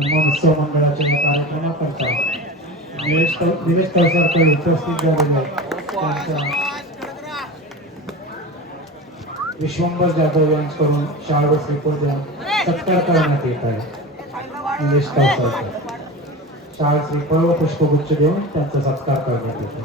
महोत्सव मंडळाच्या या कार्यक्रमाकरता निलेश तळसरकर उपस्थित झालेले त्यांचा विश्वंभर जाधव यांच्याकडून शाळू श्रीफळ सत्कार करण्यात येत आहे. निलेश तळसरकर शाळू श्रीफळ व पुष्पगुच्छ देऊन त्यांचा सत्कार करण्यात येतो.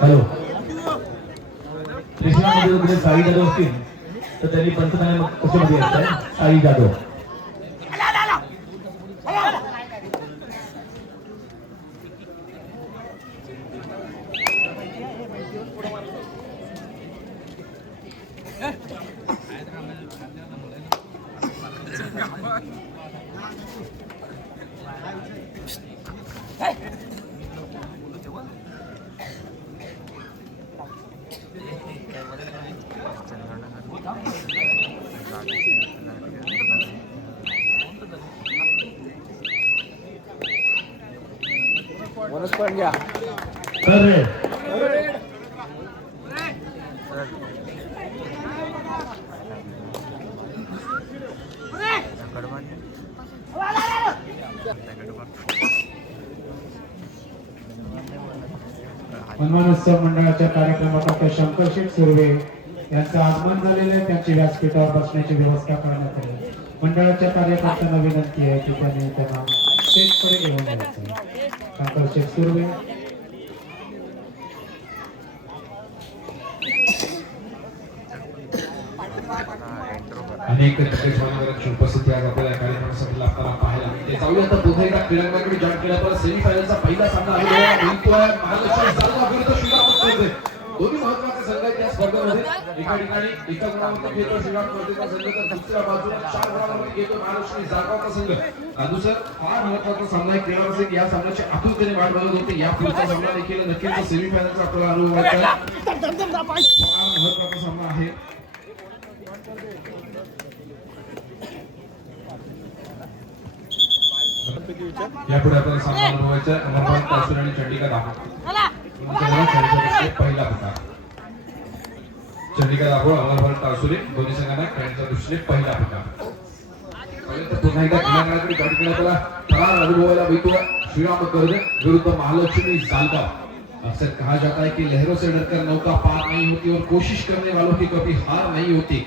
हॅलो, कृष्णामध्ये साई जाधव असतील तर त्यांनी पंचनामे कशामध्ये असताय? साई जाधव महोत्सव मंडळाच्या कार्यक्रमाकरता शंकर शेठ सुर्वे यांचं आगमन झालेलं आहे. त्यांची व्यासपीठावर बसण्याची व्यवस्था करण्यात आली. मंडळाच्या कार्यकर्त्यांना विनंती आहे की त्यांनी त्यांना स्टेजकडे घेऊन जायचं. शंकर शेठ सुर्वे अनेक उपस्थिती आज आपल्या कार्यक्रमासाठी आपल्याला पाहायला मिळते. जाऊया आता पुन्हा एकदा क्रीडांगणाकडे जॉईन केल्यावर सेमीफायनलचा पहिला सामना आहे. महालक्ष्मी सालवा विरुद्ध श्रीराम स्पर्धे. दोन्ही महत्त्वाचे संघ आहेत या स्पर्धेमध्ये. एका ठिकाणी एका गुणावरती घेतो श्रीराम स्पर्धेचा संघ तर दुसऱ्या बाजूला 4 गुणावरती घेतो महालक्ष्मी जागावचा संघ. दुसरा फार महत्त्वाचा सामना आहे. क्रीडारसिक या सामन्याची आतुरतेने वाट बघत होते. या पुढचा सामना देखील नक्कीच सेमीफायनलचा आपल्याला अनुभव आहे. फार महत्त्वाचा सामना आहे. यापुढे आपल्याला सामना अनुभवायचा आहे. अमरपाल तासूर आणि चंडिका दाभोळ पहिला पुकार. चंडिका दाभोळ अमरपाल तासूरे दोन्ही संघांना खेळाच्या दृष्टीने पहिला पुकार. पुन्हा एकदा क्रीडांगणाकडे जॉईन केला त्याला फरार अनुभवायला मिळतो. श्रीराम कर्ज विरुद्ध महालक्ष्मी जालगाव. अक्सर कहा जाता है कि लहरों से डरकर नौका पार नहीं होती और कोशिश करने वालों की कभी हार नहीं होती.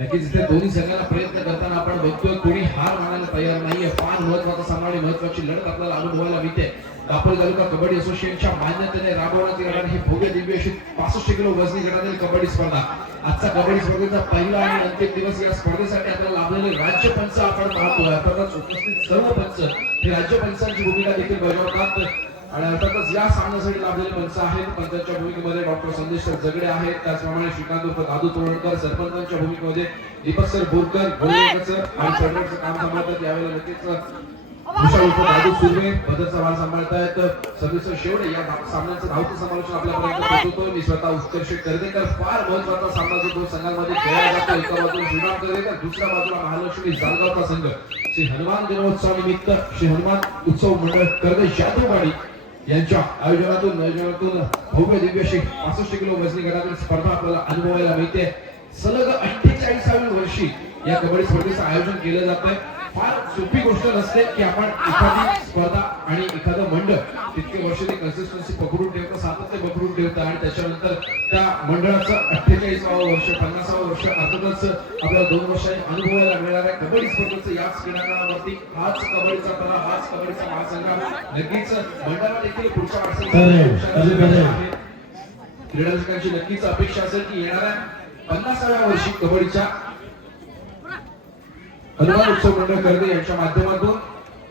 नक्कीच इथे दोन्ही संघांना प्रयत्न करताना आपण बघतोय कोणी हार मानायला तयार नाहीये. फार महत्त्वाचा सामना आणि महत्त्वाची लढत आपल्याला अनुभवायला मिळते. दापोली तालुका कबड्डी असोसिएशनच्या मान्यतेने राबवण्यात येणारी ही भव्य दिव्य अशी 65 किलो वजनी गटातील कबड्डी स्पर्धा. आजचा कबड्डी स्पर्धेचा पहिला आणि अंतिम दिवस. या स्पर्धेसाठी आपल्याला लाभलेले राज्य पंच आपण पाहतोय. अर्थातच उपस्थित सर्व पंच हे राज्य पंचांची भूमिका देखील बजावतात आणि अर्थातच या सामन्यासाठी लाभलेले पंच आहेत. पंचांच्या भूमिकेमध्ये डॉक्टर संदेश जगडे आहेत. त्याचप्रमाणे श्रीकांत दादू तोरणकर. सरपंचांच्या भूमिकेमध्ये दीपक सर बोरकर गोळेकर आणि सर्वांचं काम सांभाळतात. यावेळेला नक्कीच दादू सुर्वे पदाचा भार सांभाळतायत. सदस्य शेवडे या सामन्याचं धावतं समालोचन आपल्यापर्यंत पोहोचवतोय. मी स्वतः उत्कर्ष कर्देकर. फार महत्त्वाचा सामना जो दोन संघांमध्ये खेळला जातो. एका बाजूला श्रीराम कर्देकर दुसऱ्या बाजूला महालक्ष्मी जालगावचा संघ. श्री हनुमान दिनोत्सवानिमित्त श्री हनुमान उत्सव मंडळ कर्द जाधववाडी यांच्या आयोजनातून भव्य दिव्य अशी 65 किलो वजनी गटातील स्पर्धा आपल्याला अनुभवायला मिळते. सलग 48व्या वर्षी या कबड्डी स्पर्धेचं आयोजन केलं जात आहे. फार सोपी गोष्ट नसते की आपण एखादी स्पर्धा आणि एखादं मंडळ तितके वर्ष ते कन्सिस्टन्सी पकडून ठेवतं, सातत्य पकडून ठेवतं आणि त्याच्यानंतर त्या मंडळाचं 48वावं वर्ष 50वावं वर्ष अर्थातच आपल्याला 2 वर्षांनी अनुभवायला मिळणार आहे. कबड्डी स्पर्धेचं याच क्रीडांगणावरती हाच कबड्डीचा तरा, हाच कबड्डीचा महासंग्राम नक्कीच मंडळाला देखील पुढच्या वाटचाली क्रीडारसिकांची नक्कीच अपेक्षा असेल की येणाऱ्या 50व्या वर्षी कबड्डीच्या हनुमान उत्सव मंडळ कर्वे यांच्या माध्यमातून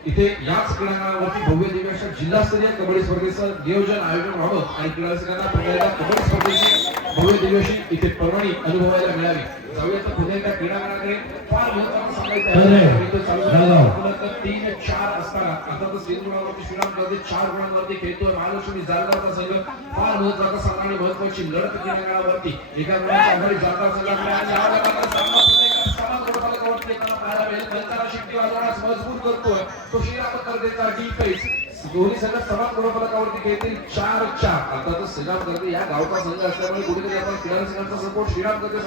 इथे याच क्रीडांगणावरती भव्य दिव्य अशा जिल्हास्तरीय कबड्डी स्पर्धेचं नियोजन आयोजन व्हावं आणि क्रीडारसिकांना पहिल्यांदा कबड्डी स्पर्धेची भव्य दिव्याशी इथे पर्वणी अनुभवायला मिळावी. जाऊया तर पुढे त्या क्रीडांगणाकडे. फार महत्त्वाचा सामना इथे 3-4 असताना आता तर 3 गुणांवरती श्रीराम कर्वे 4 गुणांवरती खेळतोय महालक्ष्मी जालगावचा संघ. फार महत्त्वाचा सामना आणि महत्त्वाची लढत क्रीडांगणावरती एका गुणाच्या आघाडी जालगाव संघाकडे आणि या प्रकारचा सामना समान गुणफलकावरती येताना पाहायला मिळेल. पंचाला शिट्टी वाजवण्यास मजबूर करतोय तो श्रीराम कर्वेचा डिफेन्स. दोन्ही संघ समान गुणफलकावरती खेळतील 4-4. आता तर श्रीराम कर्वे या गावचा संघ असल्यामुळे कुठेतरी आपण क्रीडा संघाचा सपोर्ट श्रीराम कर्वे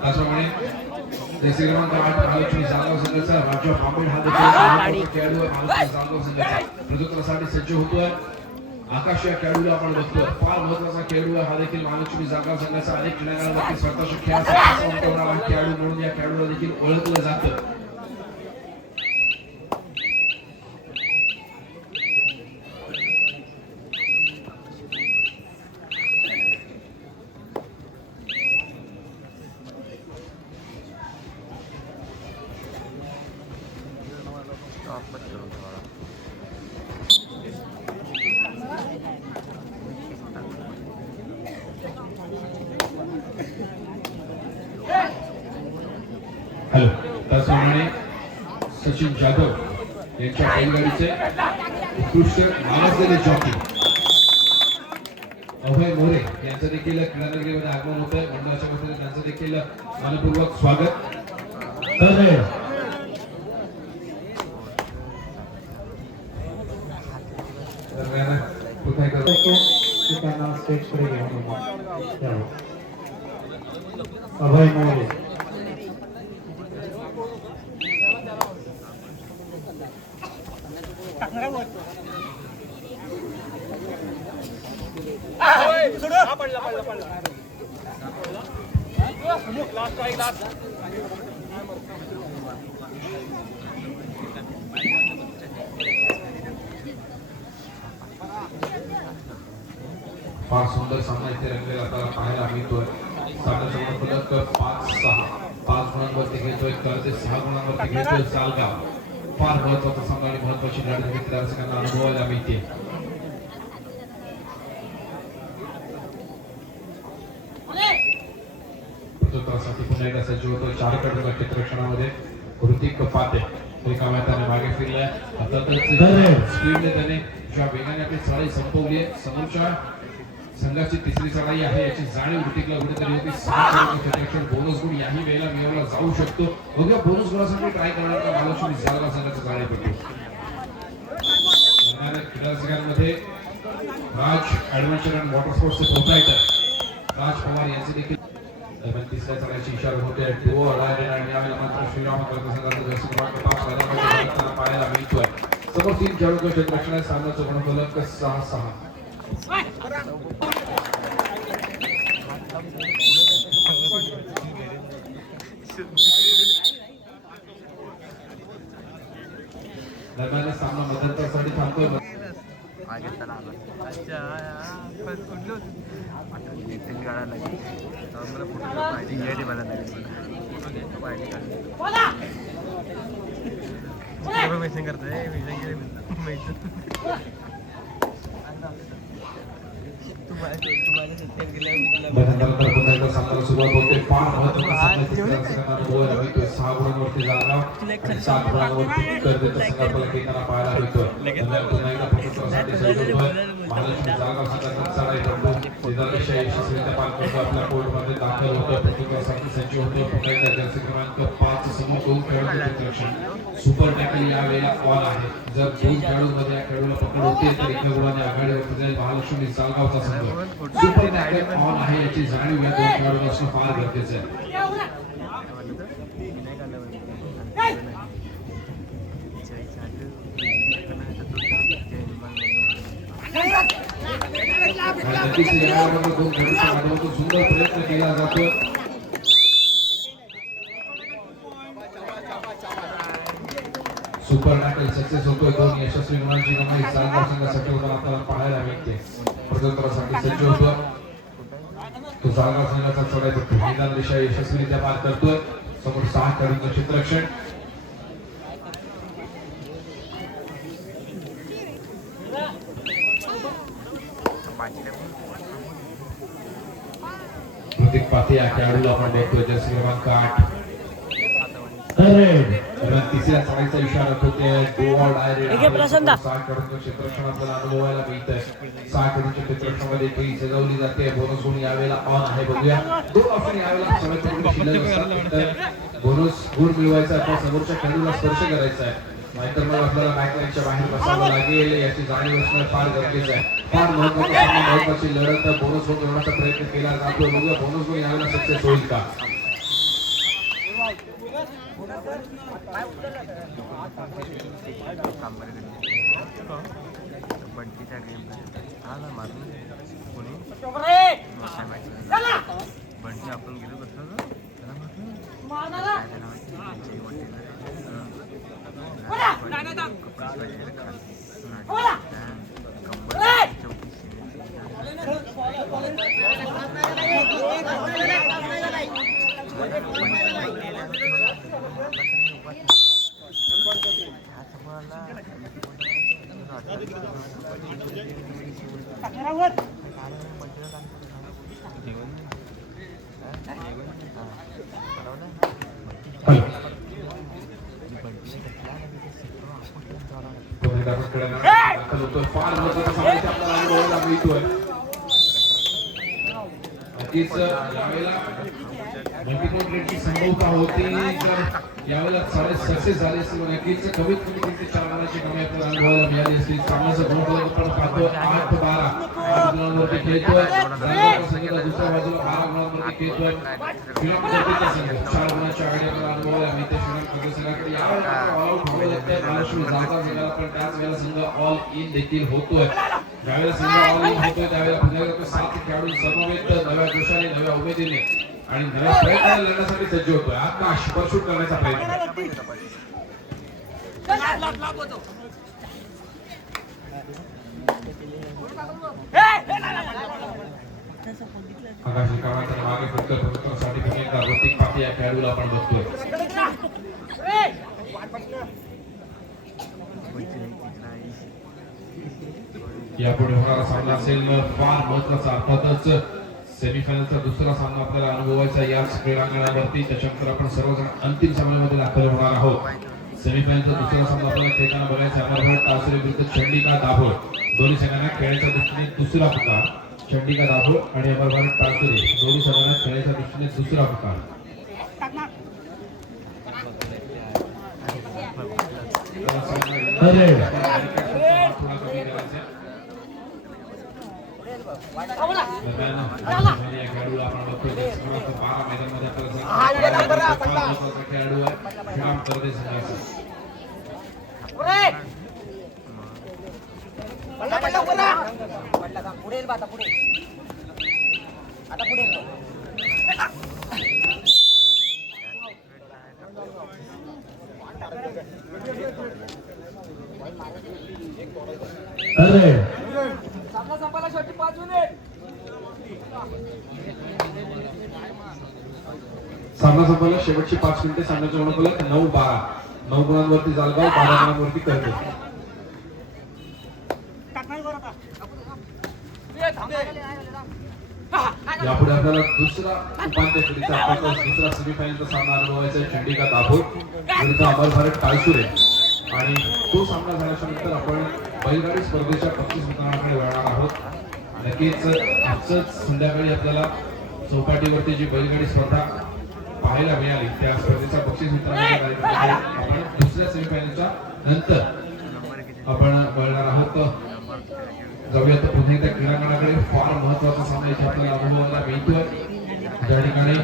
त्याचप्रमाणे जैसे क्रमांक 8 महालक्ष्मी जालगाव संघाचा राजा बांबेड हा देखील खेळाडू आहे. महालक्ष्मी जालगाव संघाचा प्रजुत्रासाठी सज्ज होतोय. आकाश या खेळाडूला आपण बघतोय. फार महत्वाचा खेळाडू आहे हा देखील महालक्ष्मी जालगाव संघाचा. अनेक क्रीडांगणावरती स्वतःच्या खेळासाठी उमटवणारा खेळाडू म्हणून या खेळाडूला देखील ओळखलं जातं. हॅलो त्याचप्रमाणे सचिन जाधव यांच्या बैलगाडीचे उत्कृष्ट नावाजलेले जॉकी अभय मोरे यांचं देखील क्रीडानगरीमध्ये आगमन होत आहे. मंडळाच्या वतीने त्यांचं देखील मनपूर्वक स्वागत. त्यांना स्टेजकडे घेऊन यावं. अभय मोरे फार सुंदर सामना इथे रंगलेला आपल्याला पाहायला मिळतोय. सामन्याचा फलक 5-6 5 गुणांवरती घेतोय कर्वे 6 गुणांवरती घेतोय जालगाव. फार महत्वाचा सामना आणि महत्वाची लढत क्रीडारसिकांना अनुभवायला मिळते. प्रत्युत्तरासाठी पुन्हा एकदा सज्ज होतोय 4 कडून क्षेत्ररक्षणामध्ये ऋतिक पाटे एका मैदानाने मागे फिरलाय. आता तर स्पीडने त्याने ज्या वेगाने आपली चढाई संपवली समोरच्या संघाची तिसरी चढाई आहे याची जाणीव ऋतिकला कुठेतरी होती. 6 क्षेत्ररक्षण बोनस गुण याही वेळेला मिळवला जाऊ शकतो. बघूया बोनस गुणासाठी ट्राय करणार का महालक्ष्मी जालगाव संघाचा जाणीवपट्टी. क्रीडारसिकांमध्ये राज ऍडव्हेंचर अँड वॉटर स्पोर्ट्सचे प्रोप्रायटर राज पवार यांचे देखील तिसऱ्या चढाईची इशारा होते. डुओ आणि यावेळेला मात्र श्रीराम कर्वे संघाचा जर्सी क्रमांक 5 मैदानामध्ये पाहायला मिळतोय. समोर 3 खेळाडू क्षेत्ररक्षण सामन्याचं गुणफलक 6-6. दरम्यान सामना मध्यंतरासाठी थांबतोय. सामन्याला सुरुवात होते. फार महत्त्वाचा 6 गुणांवरती जालगाव आणि 7 गुणांवरती कर्वेचा संघ आपल्याला खेळताना पाहायला मिळतोय. पुन्हा एकदा प्रत्युत्तरासाठी सज्ज होतोय. महालक्ष्मी जालगाव संघाचा चढाई करतो. निदानशा यशस्वीरित्या पार करतो. आपल्या कोर्टमध्ये दाखल होतोय. प्रत्युत्तरासाठी सज्ज होतोय. पुन्हा एकदा जर्सी क्रमांक 5 समोर 2 खेळाडू क्षेत्ररक्षण सुपर टॅकल या वेळेला ऑन आहे. जर 2 खेळाडूंमध्ये या खेळाडूला पकड होते तर एका गुणाने आघाडीवरती जाईल महालक्ष्मी जालगावचा संघ. सुपर टॅकल ऑन आहे याची जाणीव या 2 खेळाडूंना असणं फार गरजेचं आहे. नक्कीच या 2 खेळाडूंच्या माध्यमातून सुंदर प्रयत्न केला जातो. सुपर टॅकल सक्सेस होतोय. 2 यशस्वी गुणांची कमाई जालगाव संघासाठी होताना आपल्याला पाहायला मिळते. प्रत्युत्तरासाठी सज्ज होतो. तो जागा संघाचा चढायचा मैदान दिशा यशस्वीरित्या पार करतोय. समोर 6 खेळाडूंचं क्षेत्ररक्षण. प्रतीक पाथे या खेळाडूला आपण बघतोय जर्सी क्रमांक 8. तिसऱ्या चढाईचा इशारा होते. गोवा डायरेक्ट 6 खेळाडूंचं क्षेत्ररक्षण आपल्याला अनुभवायला मिळतंय. 6 खेळाडूंच्या क्षेत्ररक्षणामध्ये खेळी सजवली जाते. बोनस गुण यावेळेला ऑन आहे. बघूया 2 ऑप्शन यावेळेला सगळ्यात शिल्लक असतात. तर बोनस गुण मिळवायचा आहे किंवा समोरच्या खेळाडूला स्पर्श करायचा आहे. नाहीतर मग आपल्याला बॅकलाईनच्या बाहेर बसावं लागेल. याची जाणीव असणं फार गरजेचं आहे. फार महत्वाची लढत बोनस गुण मिळवण्याचा प्रयत्न केला जातो. बघूया बोनस गुण यावेळेला सक्सेस होईल का. आपण गेलो कसं फार महत्वाचा सामना आपल्याला अनुभवायला मिळतोय. नक्कीच यावेळेला मल्टीपल रेटची संभवता होती. जर यावेळेला सारे सक्सेस झाले असतील नक्कीच कमीत कमी 4 रनाची कमाई आपल्याला अनुभवायला मिळाली असती. सामन्याचा गुणफलक आपण पाहतो 8-12 गुणांवरती खेळतोय. संघाला दुसऱ्या बाजूला 12 गुणांवरती खेळतोय. श्रीराम कर्वेचा संघ 4 गुणांच्या आघाडी आपल्याला अनुभवायला मिळते. श्रीराम कर्वे संघाकडे यावेळेला ऑल आउट व्हावं लागतंय. महालक्ष्मी जागा संघाला पण त्याच वेळेला संघ ऑल इन देखील होतोय. ज्यावेळेला संघ ऑल इन होतोय त्यावेळेला पुन्हा 7 खेळाडू समवेत नव्या जोशाने नव्या उमेदीने आणि नव्या प्रयत्नाने लढण्यासाठी सज्ज होतोय. आकाश परशूट करण्याचा प्रयत्न. आकाश रिकामाच्या मागे फक्त प्रयत्नासाठी पुन्हा एकदा प्रतीक पाथे या खेळाडूला आपण बघतोय. यापुढे होणारा सामना असेल फार महत्वाचा. अर्थातच सेमीफायनलचा दुसरा सामना आपल्याला अनुभवायचा याच क्रीडांगणावरती. त्याच्यानंतर आपण सर्वजण अंतिम सामन्यामध्ये दाखल होणार आहोत. सेमीफायनलचा दुसरा सामना आपल्याला खेळताना बघायचा. अमरभट तासरे विरुद्ध चंडिका दाभोळ. दोन्ही संघांना खेळाच्या दृष्टीने दुसरा पुकार. चंडिका दाभोळ आणि अमरभट तासरे दोन्ही संघांना खेळाच्या दृष्टीने दुसरा पुकार. खेळाडूला आपण बघतोय 12 मैदानामध्ये आपल्याला खेळाडू आहे श्रीराम कर्वे संघाचा. सामना संपला. शेवटची 5 मिनिटे सामन्याचे गुणफलक 9-12. 9 गुणांवरती जालगाव, 12 गुणांवरती कर्वे. यापुढे आपल्याला दुसरा उपांत्य फेरीचा दुसरा सेमीफायनलचा सामना अनुभवायचा आहे. चंडिका दाभोळ विरुद्ध अमरभट तालसुरे. आणि तो सामना झाल्याच्या नंतर आपण बैलगाडी स्पर्धेच्या 35 वितरणाकडे वळणार आहोत. नक्कीच आजच संध्याकाळी आपल्याला चौपाटीवरती जी बैलगाडी स्पर्धा पाहायला मिळाली त्या स्पर्धेचा बक्षीस वितरणाचा कार्यक्रम आपण दुसऱ्या सेमीफायनलच्या नंतर आपण वळणार आहोत. जाऊया तर पुन्हा एकदा क्रीडांगणाकडे. फार महत्वाचा सामना इथे आपल्याला अनुभवायला मिळतोय. ज्या ठिकाणी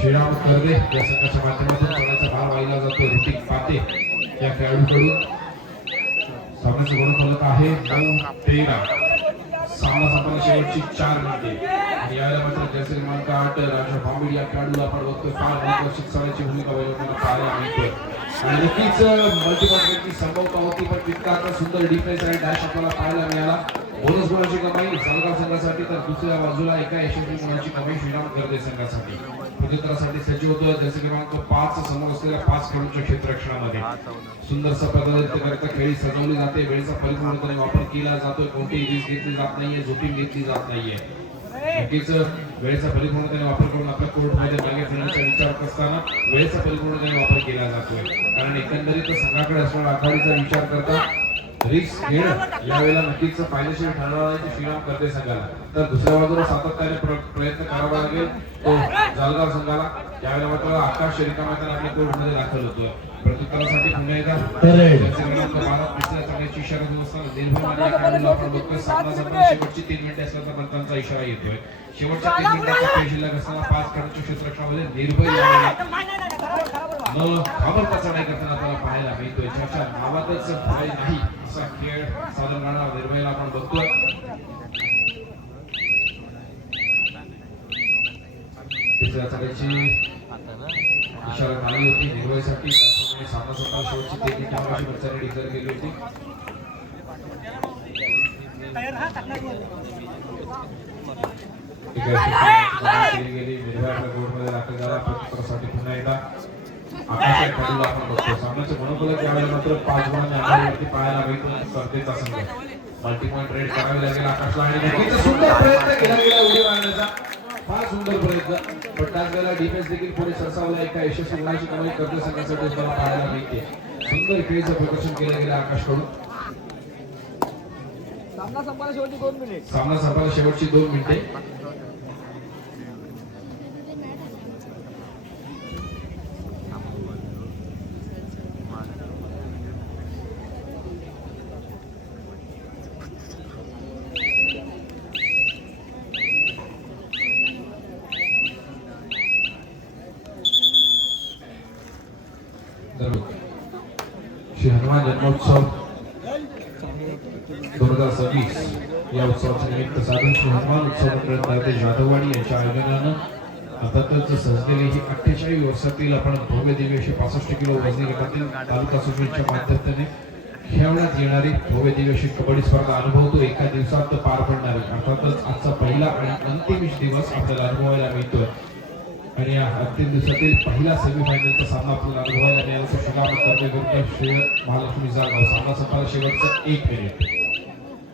श्रीराम कर्वे या संघाच्या माध्यमातून खेळाचा भार वाहिला जातो प्रतीक पाथे या खेळाडूकडून. सामन्याचं गुणफलक आहे 9-13. सामना संपला शेवटची 4 मिनिटे. आणि यावेळेला मात्र जर्सी क्रमांक 8 राजा भांबीड या खेळाडूला आपण बघतोय. फार महत्वाची चालायची भूमिका बजावताना पाहायला मिळतोय. आणि नक्कीच मल्टीपॉइंटची संभवता होती पण तितका आता सुंदर डिफेन्स आणि डॅश आपल्याला पाहायला मिळाला. बोनस गुणाची कमाई जालगाव संघासाठी तर दुसऱ्या बाजूला एका यशस्वी गुणाची कमाई श्रीराम गर्दे संघासाठी. प्रत्युत्तरासाठी सज्ज होतो जर्सी क्रमांक 5 समोर असलेल्या 5 खेळाडूंच्या क्षेत्ररक्षणामध्ये. सुंदरसा पद्धतीकरता खेळी सजवली जाते, वेळेचा परिपूर्णपणे वापर केला जातोय, कोणतीही रिस्क घेतली जात नाहीये, जोखीम घेतली जात नाहीये. नक्कीच वेळेचा परिपूर्णपणे वापर करून आपल्या कोर्टमध्ये मागे फिरण्याचा विचार करताना वेळेचा परिपूर्णपणे वापर केला जातोय. कारण एकंदरीत संघाकडे असणारा आघाडीचा विचार करता रिस्क घेणं यावेळेला नक्कीच फायदेशीर ठरणार आहे श्रीराम गर्दे संघाला. तर दुसऱ्या बाजूला सातत्याने प्रयत्न करावा लागेल तो जालगाव संघाला. यावेळेला मात्र आकाश रिकाम्याने आपल्या कोर्टमध्ये दाखल होतोय. प्रत्युत्तरासाठी पुन्हा एकदा तिसऱ्या चांगल्याची इशारा देऊन असताना निर्भयमध्ये खेळाडूला आपण बघतोय. सामना संपण्याची शेवटची 3 मिनिटे असल्याचा पंचांचा इशारा येतोय. शेवटच्या 3 मिनिटाचा खेळ शिल्लक असताना 5 खेळाडूंच्या क्षेत्ररक्षणामध्ये निर्भय न घाबरता चढाई करताना आपल्याला पाहायला मिळतोय. ज्याच्या नावातच भय नाही असा खेळ सादर करणारा निर्भयला आपण बघतोय. तिसऱ्या चाळीची इशारा झाली होती निर्भयसाठी. सामना संपला शेवटची 3 मिनिटांची पंचांनी डिक्लेअर केली होती. गेली निर्भय आपल्या कोर्टमध्ये दाखल झाला. प्रत्युत्तरासाठी पुन्हा एकदा आकाश खेळाडूला आपण बघतो. सामन्याचे मनोबल यावेळेला मात्र 5 गुणांनी आघाडीवरती पाहायला मिळतो स्पर्धेचा संघ. मल्टीपॉइंट रेड करावी लागेल आकाशला आणि नक्कीच सुंदर प्रयत्न केला गेला उडी मारण्याचा. फार सुंदर प्रयत्न पण त्याच वेळेला डिफेन्स देखील पुढे सरसावला. एका यशस्वी गुणाची कमाई कर्ज संघासाठी आपल्याला पाहायला मिळते. सुंदर खेळीचं प्रदर्शन केलं गेलं आकाशकडून. सामना संपायला शेवटची 2 मिनिटे. श्री हनुमान जन्मोत्सव 2026 या उत्सवाच्या निमित्त साधून श्री हनुमान उत्सव मंडळ तर्फे जाधववाडी यांच्या आयोजनानं अर्थातच सजलेली ही 48 वर्षातील आपण भव्य दिव्य 65 किलो वजनी गटातील तालुका सुशेच्या माध्यमातून खेळवण्यात येणारी भव्य दिव्य कबड्डी स्पर्धा अनुभवतो. एका दिवसात पार पडणारी अर्थातच आजचा पहिला आणि अंतिम दिवस आपल्याला अनुभवायला मिळतोय. आणि या अंतिम दिवसातील पहिला सेमीफायनलचा सामना आपल्याला अनुभवायला मिळाला. श्रीराम गर्दे विरुद्ध श्री महालक्ष्मी जालगाव. सामना संपायला शेवटचं 1 मिनिट.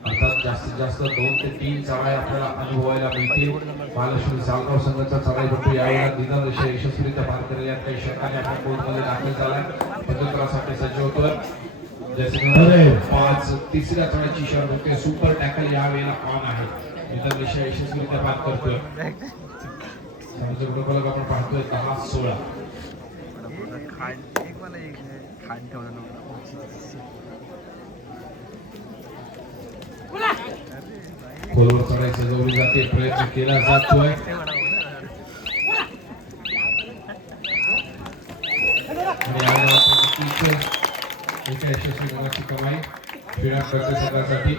अर्थात जास्तीत जास्त 2 ते 3 चढाई आपल्याला अनुभवायला मिळतील. महालक्ष्मी जालगाव संघाचा चढाईपटू यावेळेला निदान यशस्वीरित्या पार केलेल्या काही षटकाने आपल्या कोर्टमध्ये दाखल झालाय. प्रत्युत्तरासाठी सज्ज होतोय. जसे 5 तिसऱ्या चढाईची इशारा होते. सुपर टॅकल यावेळेला ऑन आहे. निदान यशस्वीरित्या पार करतोय. आपण पाहतोय 10-16. खोलवर चढाई सजवली जाते, प्रयत्न केला जातोय. एका यशस्वी गुणाची कमाई श्रीराम गर्दे संघासाठी.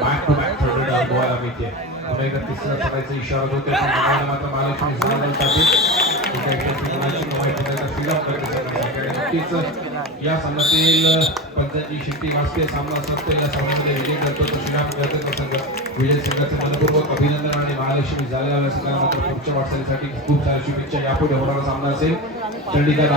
बॅक टू बॅक थर्ड अनुभवायला मिळते. पुन्हा एकदा तिसऱ्या चढाईचा इशारा होते. पण मात्र महालक्ष्मी जालगावसाठी एका यशस्वी गुणाची कमाई पुन्हा श्रीराम गर्दे संघासाठी. नक्कीच या संघातील पंचांची शिट्टी वाजते. सामना संपतो. या सामन्यामध्ये विजय करतो तो श्रीराम गर्देचा संघ. विजय संघाचे मनपूर्वक अभिनंदन आणि महालक्ष्मी जालगाव या संघाला मात्र पुढच्या वाटचालीसाठी खूप साऱ्या शुभेच्छा. यापुढे होणारा सामना असेल चंडीगड